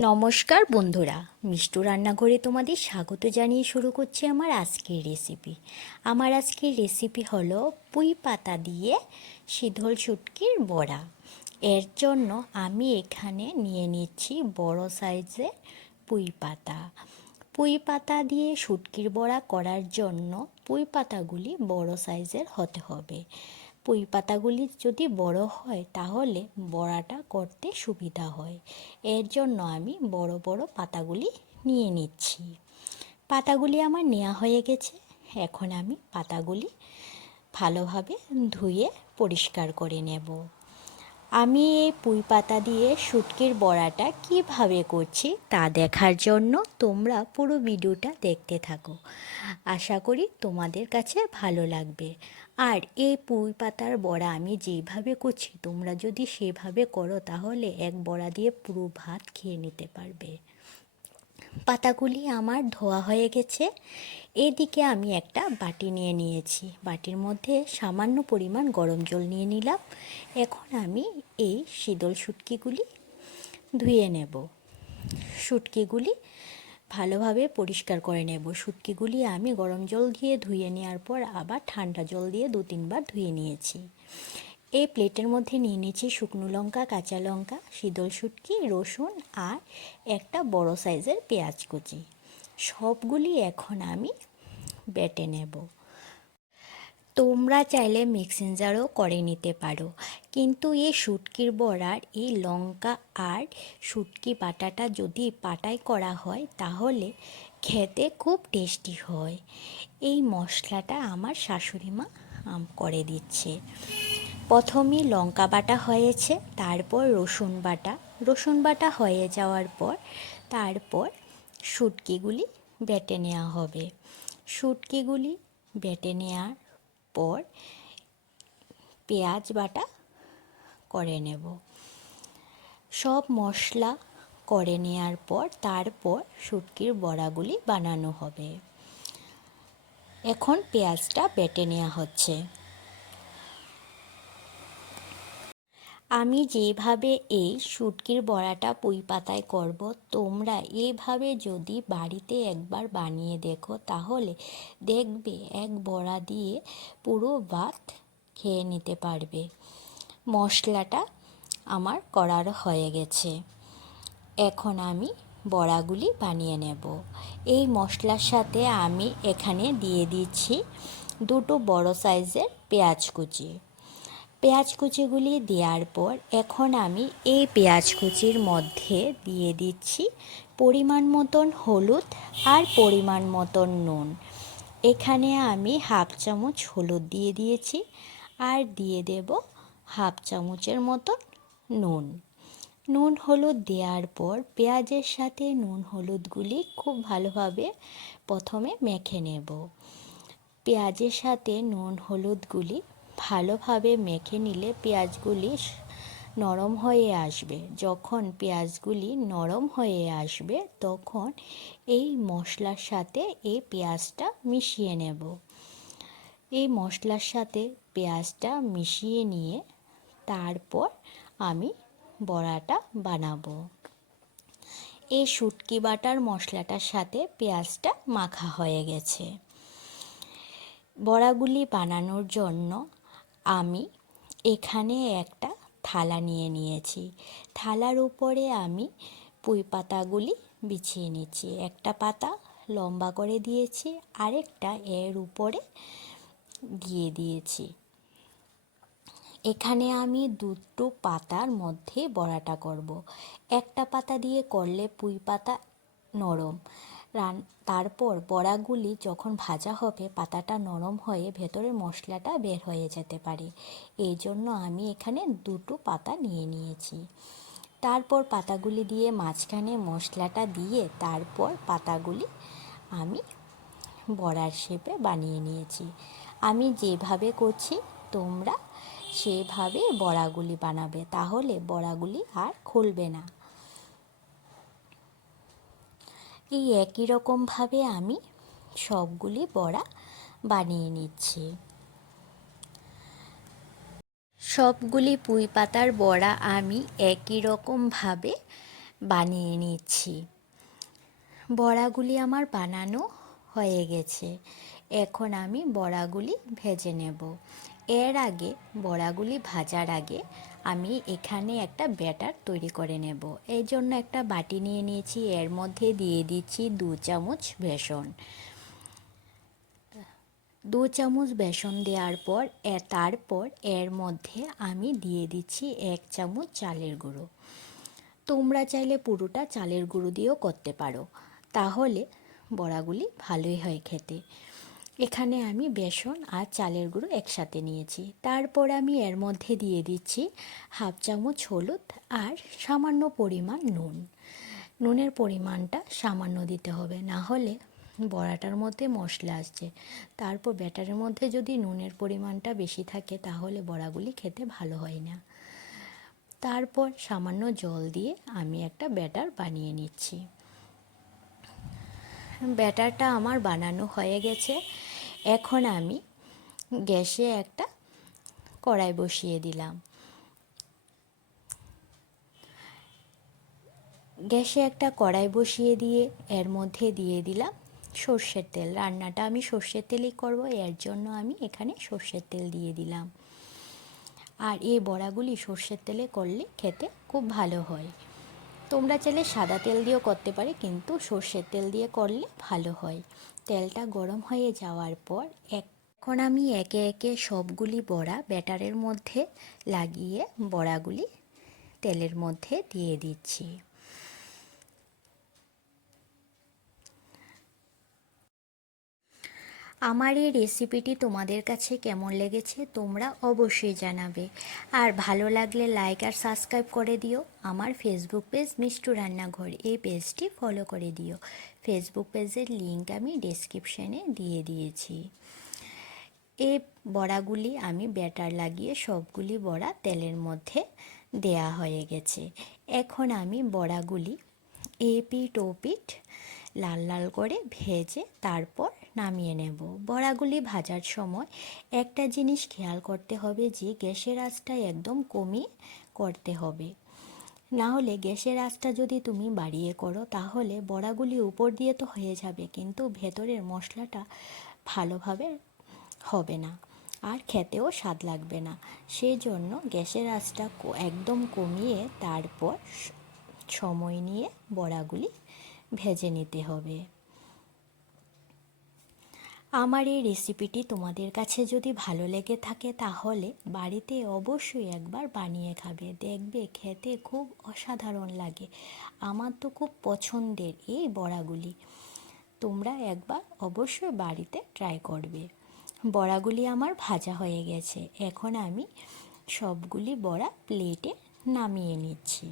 নমস্কার বন্ধুরা, মিষ্টু রান্নাঘরে তোমাদের স্বাগত জানিয়ে শুরু করছি আমার আজকের রেসিপি। আমার আজকের রেসিপি হলো পুঁই পাতা দিয়ে শীতল শুটকির বড়া। এর জন্য আমি এখানে নিয়ে নিচ্ছি বড় সাইজের পুঁই পাতা। পুঁই পাতা দিয়ে শুটকির বড়া করার জন্য পুঁই পাতাগুলি বড় সাইজের হতে হবে। পুঁই পাতাগুলি যদি বড় হয় তাহলে বড়াটা করতে সুবিধা হয়। এর জন্য আমি বড় বড় পাতাগুলি নিয়ে নিচ্ছি। পাতাগুলি আমার নেওয়া হয়ে গেছে। এখন আমি পাতাগুলি ভালোভাবে ধুয়ে পরিষ্কার করে নেব। আমি এই পুঁই পাতা দিয়ে শুটকির বড়াটা কিভাবে করছি তা দেখার জন্য তোমরা পুরো ভিডিওটা দেখতে থাকো। আশা করি তোমাদের কাছে ভালো লাগবে। আর এই পুঁই পাতার বড়া আমি যেভাবে করছি তোমরা যদি সেভাবে করো তাহলে এক বড়া দিয়ে পুরো ভাত খেয়ে নিতে পারবে। পাতাগুলি আমার ধোয়া হয়ে গেছে। এদিকে আমি একটা বাটি নিয়ে নিয়েছি। বাটির মধ্যে সামান্য পরিমাণ গরম জল নিয়ে নিলাম। এখন আমি এই শীতল শুটকিগুলি ধুয়ে নেব। শুটকিগুলি ভালোভাবে পরিষ্কার করে নেব। শুটকিগুলি আমি গরম জল দিয়ে ধুয়ে নেওয়ার পর আবার ঠান্ডা জল দিয়ে 2-3 বার ধুয়ে নিয়েছি। এই প্লেটের মধ্যে নিয়ে নিয়েছি শুকনো লঙ্কা, কাঁচা লঙ্কা, শীতল শুটকি, রসুন আর একটা বড় সাইজের পেঁয়াজ কুচি। সবগুলি এখন আমি বেটে নেব। তোমরা চাইলে মিক্সিং জারও করে নিতে পারো, কিন্তু এই শুটকির বড়ার এই লঙ্কা আর শুটকি বাটাটা যদি পাটায় করা হয় তাহলে খেতে খুব টেস্টি হয়। এই মশলাটা আমার শাশুড়ি মা করে দিচ্ছে। প্রথমে লঙ্কা বাটা হয়েছে, তারপর রসুন বাটা হয়ে যাওয়ার পর তারপর শুটকিগুলি বেটে নেওয়া হবে। শুটকিগুলি বেটে নেওয়ার পর পেঁয়াজ বাটা করে নেব। সব মশলা করে নেওয়ার পর তারপর শুটকির বড়াগুলি বানানো হবে। এখন পেঁয়াজটা বেটে নেওয়া হচ্ছে। আমি যেভাবে এই শুটকির বড়াটা পুঁই পাতায় করব, তোমরা এইভাবে যদি বাড়িতে একবার বানিয়ে দেখো তাহলে দেখবে এক বড়া দিয়ে পুরো ভাত খেয়ে নিতে পারবে। মশলাটা আমার করার হয়ে গেছে। এখন আমি বড়াগুলি বানিয়ে নেব। এই মশলার সাথে আমি এখানে দিয়ে দিচ্ছি 2 বড় সাইজের পেঁয়াজ কুচিগুলি দেওয়ার পর এখন আমি এই পেঁয়াজ কুচির মধ্যে দিয়ে দিচ্ছি পরিমাণ মতন হলুদ আর পরিমাণ মতন নুন। এখানে আমি 1/2 চামচ হলুদ দিয়ে দিয়েছি আর দিয়ে দেব 1/2 চামচের মতন নুন হলুদ দেওয়ার পর পেঁয়াজের সাথে নুন হলুদগুলি খুব ভালোভাবে প্রথমে মেখে নেব। পেঁয়াজের সাথে নুন হলুদগুলি ভালোভাবে মেখে নিলে পেঁয়াজগুলি নরম হয়ে আসবে। যখন পেঁয়াজগুলি নরম হয়ে আসবে তখন এই মশলার সাথে এই পেঁয়াজটা মিশিয়ে নেব। এই মশলার সাথে পেঁয়াজটা মিশিয়ে নিয়ে তারপর আমি বড়াটা বানাবো। এই শুটকি বাটার মশলাটার সাথে পেঁয়াজটা মাখা হয়ে গেছে। বড়াগুলি বানানোর জন্য আমি এখানে একটা থালা নিয়ে নিয়েছি। থালার উপরে আমি পুঁই পাতাগুলি বিছিয়ে নিচ্ছি। একটা পাতা লম্বা করে দিয়েছি, আরেকটা এর উপরে দিয়ে দিয়েছি। এখানে আমি 2 পাতার মধ্যে বড়াটা করব। একটা পাতা দিয়ে করলে পুঁই পাতা নরম, তারপর বড়াগুলি যখন ভাজা হবে পাতাটা নরম হয়ে ভেতরের মশলাটা বের হয়ে যেতে পারে। এই জন্য আমি এখানে 2 পাতা নিয়ে নিয়েছি। তারপর পাতাগুলি দিয়ে মাঝখানে মশলাটা দিয়ে তারপর পাতাগুলি আমি বড়ার শেপে বানিয়ে নিয়েছি। আমি যেভাবে করছি তোমরা সেভাবে বড়াগুলি বানাবে, তাহলে বড়াগুলি আর খুলবে না। এই একই রকমভাবে আমি সবগুলি বড়া বানিয়ে নিচ্ছি। সবগুলি পুঁই পাতার বড়া আমি একই রকমভাবে বানিয়ে নিচ্ছি। বড়াগুলি আমার বানানো হয়ে গেছে। এখন আমি বড়াগুলি ভেজে নেব। এর আগে বড়াগুলি ভাজার আগে আমি এখানে একটা ব্যাটার তৈরি করে নেব। এই জন্য একটা বাটি নিয়ে নিয়েছি, এর মধ্যে দিয়ে দিচ্ছি 2 চামচ বেসন। 2 চামচ বেসন দেওয়ার পর তারপর এর মধ্যে আমি দিয়ে দিচ্ছি 1 চামচ চালের গুঁড়ো। তোমরা চাইলে পুরোটা চালের গুঁড়ো দিয়েও করতে পারো, তাহলে বড়াগুলি ভালোই হয় খেতে। এখানে আমি বেসন আর চালের গুঁড়ো একসাথে নিয়েছি। তারপর আমি এর মধ্যে দিয়ে দিচ্ছি 1/2 চামচ হলুদ আর সামান্য পরিমাণ নুন। নুনের পরিমাণটা সামান্য দিতে হবে, না হলে বড়াটার মধ্যে মশলা আসছে। তারপর ব্যাটারের মধ্যে যদি নুনের পরিমাণটা বেশি থাকে তাহলে বড়াগুলি খেতে ভালো হয় না। তারপর সামান্য জল দিয়ে আমি একটা ব্যাটার বানিয়ে নিচ্ছি। ব্যাটারটা আমার বানানো হয়ে গেছে। এখন আমি গ্যাসে একটা কড়াই বসিয়ে দিলাম। গ্যাসে একটা কড়াই বসিয়ে দিয়ে এর মধ্যে দিয়ে দিলাম সর্ষের তেল। রান্নাটা আমি সর্ষের তেলেই করব, এর জন্য আমি এখানে সর্ষের তেল দিয়ে দিলাম। আর এই বড়াগুলি সর্ষের তেলে করলে খেতে খুব ভালো হয়। তোমরা চাইলে সাদা তেল দিয়েও করতে পারে, কিন্তু সর্ষের তেল দিয়ে করলে ভালো হয়। তেলটা গরম হয়ে যাওয়ার পর এখন আমি একে একে সবগুলি বড়া ব্যাটারের মধ্যে লাগিয়ে বড়াগুলি তেলের মধ্যে দিয়ে দিচ্ছি। আমার এই রেসিপিটি তোমাদের কাছে কেমন লেগেছে তোমরা অবশ্যই জানাবে। আর ভালো লাগলে লাইক আর সাবস্ক্রাইব করে দিও। আমার ফেসবুক পেজ মিষ্টু রান্নাঘর, এই পেজটি ফলো করে দিও। ফেসবুক পেজের লিংক আমি ডেসক্রিপশানে দিয়ে দিয়েছি। এই বড়াগুলি আমি ব্যাটার লাগিয়ে সবগুলি বড়া তেলের মধ্যে দেয়া হয়ে গেছে। এখন আমি বড়াগুলি এপিঠ ওপিঠ লাল লাল করে ভেজে তারপর নামিয়ে নেব। বড়াগুলি ভাজার সময় একটা জিনিস খেয়াল করতে হবে যে গ্যাসের আঁচটা একদম কমিয়ে করতে হবে। না হলে গ্যাসের আঁচটা যদি তুমি বাড়িয়ে করো তাহলে বড়াগুলি উপর দিয়ে তো হয়ে যাবে, কিন্তু ভেতরের মশলাটা ভালোভাবে হবে না আর খেতেও স্বাদ লাগবে না। সেই জন্য গ্যাসের আঁচটা একদম কমিয়ে তারপর সময় নিয়ে বড়াগুলি ভেজে নিতে হবে। আমার এই রেসিপিটি তোমাদের কাছে যদি ভালো লেগে থাকে তাহলে বাড়িতে অবশ্যই একবার বানিয়ে খাবে, দেখবে খেতে খুব অসাধারণ লাগে। আমার তো খুব পছন্দের এই বড়াগুলি। তোমরা একবার অবশ্যই বাড়িতে ট্রাই করবে। বড়াগুলি আমার ভাজা হয়ে গেছে। এখন আমি সবগুলি বড়া প্লেটে নামিয়ে নিচ্ছি।